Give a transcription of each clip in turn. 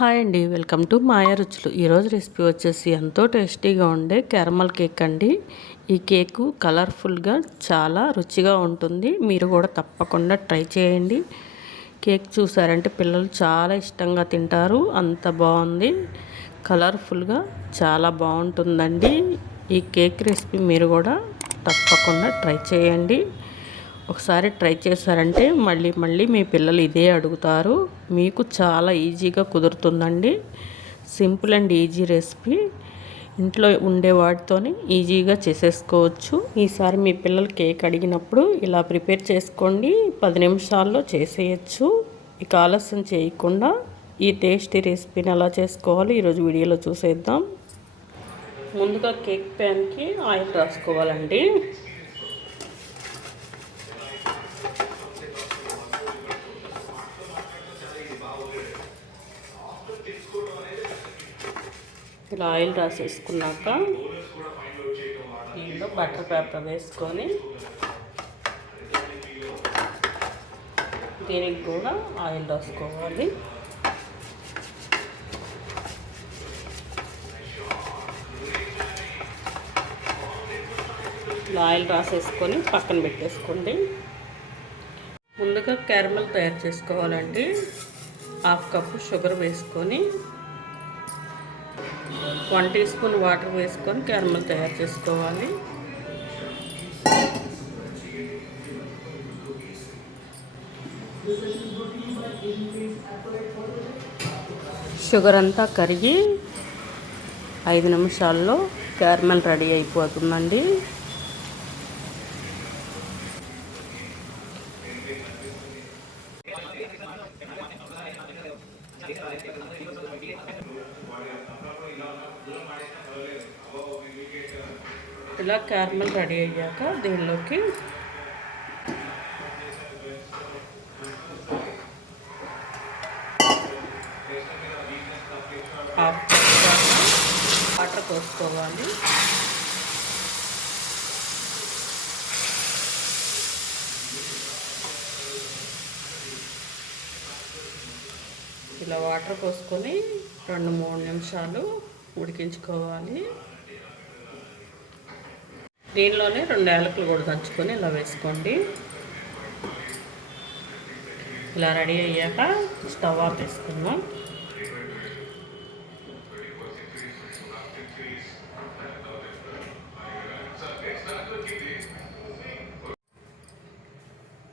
Hi అండి, welcome to మాయా రుచులు. ఈరోజు రెసిపీ వచ్చేసి ఎంతో టేస్టీగా ఉండే క్యారమల్ కేక్ అండి. ఈ కేకు కలర్ఫుల్గా చాలా రుచిగా ఉంటుంది. మీరు కూడా తప్పకుండా ట్రై చేయండి. కేక్ చూసారంటే పిల్లలు చాలా ఇష్టంగా తింటారు. అంత బాగుంది, కలర్ఫుల్గా చాలా బాగుంటుందండి. ఈ కేక్ రెసిపీ మీరు కూడా తప్పకుండా ట్రై చేయండి. ఒకసారి ట్రై చేశారంటే మళ్ళీ మళ్ళీ మీ పిల్లలు ఇదే అడుగుతారు. మీకు చాలా ఈజీగా కుదురుతుందండి. Simple and easy recipe. ఇంట్లో ఉండే వాటితోనే ఈజీగా చేసేసుకోవచ్చు. ఈసారి మీ పిల్లలు కేక్ అడిగినప్పుడు ఇలా ప్రిపేర్ చేసుకోండి. 10 నిమిషాల్లో చేసేయచ్చు. ఇక ఆలస్యం చేయకుండా ఈ టేస్టీ రెసిపీని ఎలా చేసుకోవాలో ఈరోజు వీడియోలో చూసేద్దాం. ముందుగా కేక్ ప్యాన్కి ఆయిల్ రాసుకోవాలండి. ఇలా ఆయిల్ రాసేసుకున్నాక దీంట్లో బటర్ పేపర్ వేసుకొని దీనికి కూడా ఆయిల్ రాసుకోవాలి. ఇలా ఆయిల్ రాసేసుకొని పక్కన పెట్టేసుకోండి. ముందుగా క్యారమల్ తయారు చేసుకోవాలండి. 1/2 కప్పు షుగర్ వేసుకొని 1 టీ స్పూన్ వాటర్ వేసుకొని క్యారమల్ తయారు చేసుకోవాలి. షుగర్ అంతా కరిగి 5 నిమిషాల్లో క్యారమల్ రెడీ అయిపోతుందండి. ఇలా క్యారమల్ రెడీ అయ్యాక దీనిలోకి వాటర్ పోసుకోవాలి. ఇలా వాటర్ పోసుకొని 2-3 నిమిషాలు ఉడికించుకోవాలి. దీనిలోనే 2 యాలకులు కూడా దంచుకొని ఇలా వేసుకోండి. ఇలా రెడీ అయ్యాక స్టవ్ ఆఫ్ చేసుకుందాం.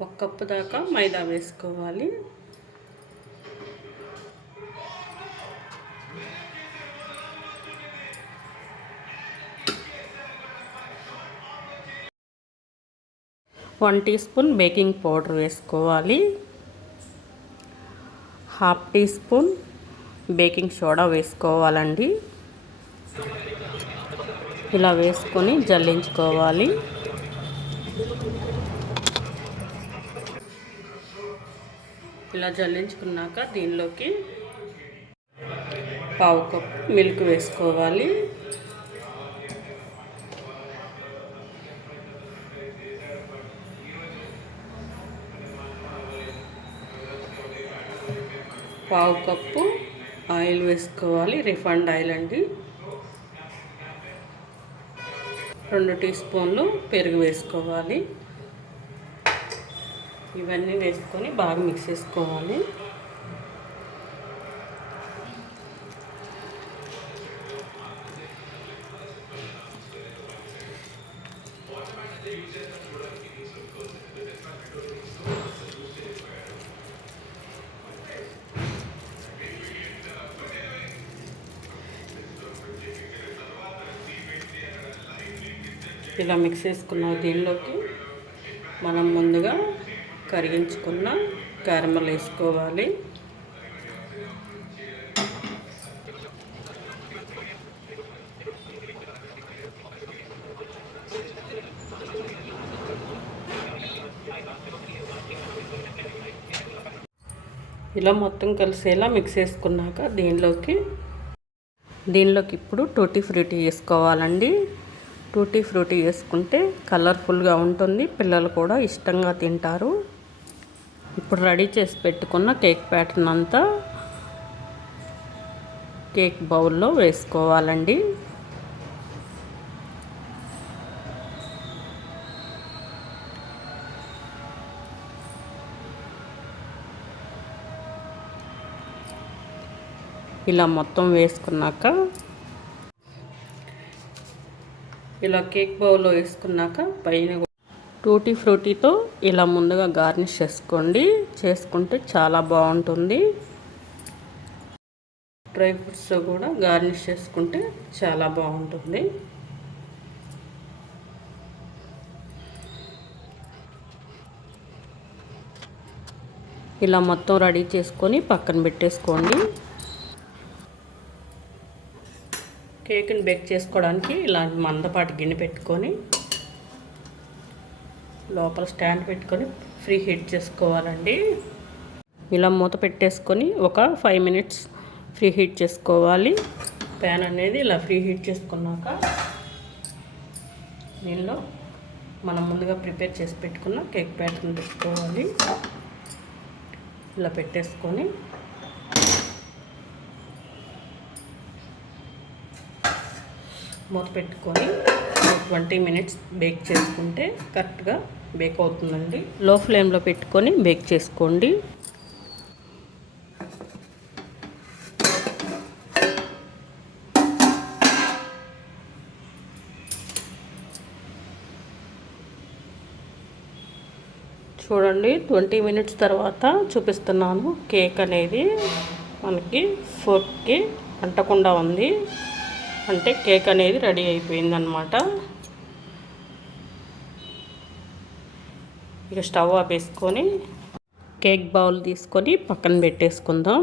ఒక కప్పు దాకా మైదా వేసుకోవాలి. One teaspoon baking powder వేసుకోవాలి. 1/2 టీ స్పూన్ బేకింగ్ సోడా వేసుకోవాలండి. ఇలా వేసుకొని జల్లించుకోవాలి. ఇలా జల్లించుకున్నాక దీనిలోకి 1/2 కప్పు మిల్క్ వేసుకోవాలి. పావు కప్పు ఆయిల్ వేసుకోవాలి. రిఫైండ్ ఆయిల్ అండి. 2 టీ స్పూన్లు పెరుగు వేసుకోవాలి. ఇవన్నీ వేసుకొని బాగా మిక్స్ చేసుకోవాలి. ఇలా మిక్స్ చేసుకున్న దీనిలోకి మనం ముందుగా కరిగించుకున్న క్యారమల్ వేసుకోవాలి. ఇలా మొత్తం కలిసేలా మిక్స్ చేసుకున్నాక దీనిలోకి ఇప్పుడు టూటీ ఫ్రూటీ వేసుకోవాలండి. టూటీ ఫ్రూటీ వేసుకుంటే కలర్ఫుల్గా ఉంటుంది. పిల్లలు కూడా ఇష్టంగా తింటారు. ఇప్పుడు రెడీ చేసి పెట్టుకున్న కేక్ ప్యాటర్న్ అంతా కేక్ బౌల్లో వేసుకోవాలండి. ఇలా మొత్తం వేసుకున్నాక ఇలా కేక్ బౌల్లో వేసుకున్నాక పైన టూటీ ఫ్రూటీతో ఇలా ముందుగా గార్నిష్ చేసుకుంటే చాలా బాగుంటుంది. డ్రై ఫ్రూట్స్ కూడా గార్నిష్ చేసుకుంటే చాలా బాగుంటుంది. ఇలా మొత్తం రెడీ చేసుకొని పక్కన పెట్టేసుకోండి. కేక్ని బేక్ చేసుకోవడానికి ఇలా మందపాటి గిన్నె పెట్టుకొని లోపల స్టాండ్ పెట్టుకొని ఫ్రీ హీట్ చేసుకోవాలండి. ఇలా మూత పెట్టేసుకొని ఒక 5 మినిట్స్ ఫ్రీ హీట్ చేసుకోవాలి. ప్యాన్ అనేది ఇలా ఫ్రీ హీట్ చేసుకున్నాక దీనిలో మనం ముందుగా ప్రిపేర్ చేసి పెట్టుకున్న కేక్ బ్యాటర్ని పెట్టుకోవాలి. ఇలా పెట్టేసుకొని మూత పెట్టుకొని 20 మినిట్స్ బేక్ చేసుకుంటే కరెక్ట్గా బేక్ అవుతుందండి. లో ఫ్లేమ్లో పెట్టుకొని బేక్ చేసుకోండి. చూడండి 20 మినిట్స్ తర్వాత చూపిస్తున్నాను. కేక్ అనేది మనకి ఫోర్క్కి అంటకుండా ఉంది, అంటే కేక్ అనేది రెడీ అయిపోయిందనమాట. ఇక స్టవ్ ఆపేసుకొని కేక్ బౌల్ తీసుకొని పక్కన పెట్టేసుకుందాం.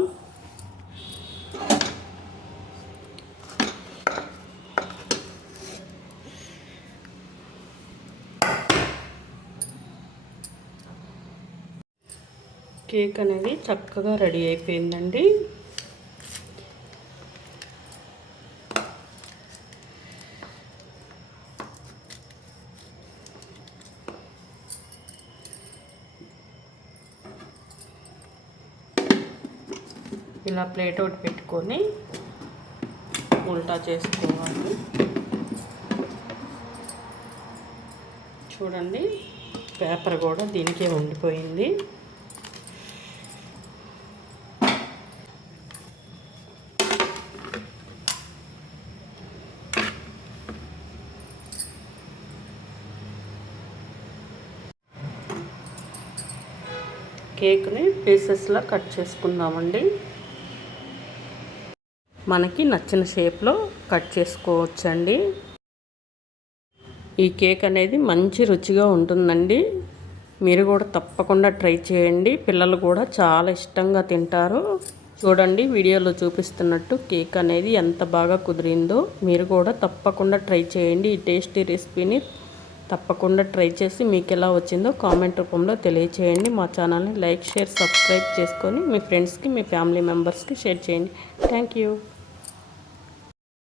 కేక్ అనేది చక్కగా రెడీ అయిపోయిందండి. ఇలా ప్లేట్ ఒకటి పెట్టుకొని ఉల్టా చేసుకోవాలి. చూడండి పేపర్ కూడా దీనికే ఉండిపోయింది. కేక్ని పీసెస్లా కట్ చేసుకుందామండి. మనకి నచ్చిన షేప్లో కట్ చేసుకోవచ్చండి. ఈ కేక్ అనేది మంచి రుచిగా ఉంటుందండి. మీరు కూడా తప్పకుండా ట్రై చేయండి. పిల్లలు కూడా చాలా ఇష్టంగా తింటారు. చూడండి వీడియోలో చూపిస్తున్నట్టు కేక్ అనేది ఎంత బాగా కుదిరిందో. మీరు కూడా తప్పకుండా ట్రై చేయండి. ఈ టేస్టీ రెసిపీని తప్పకుండా ట్రై చేసి మీకు ఎలా వచ్చిందో కామెంట్ రూపంలో తెలియచేయండి. మా ఛానల్ని లైక్, షేర్, సబ్స్క్రైబ్ చేసుకొని మీ ఫ్రెండ్స్కి, మీ ఫ్యామిలీ మెంబర్స్కి షేర్ చేయండి. Thank you.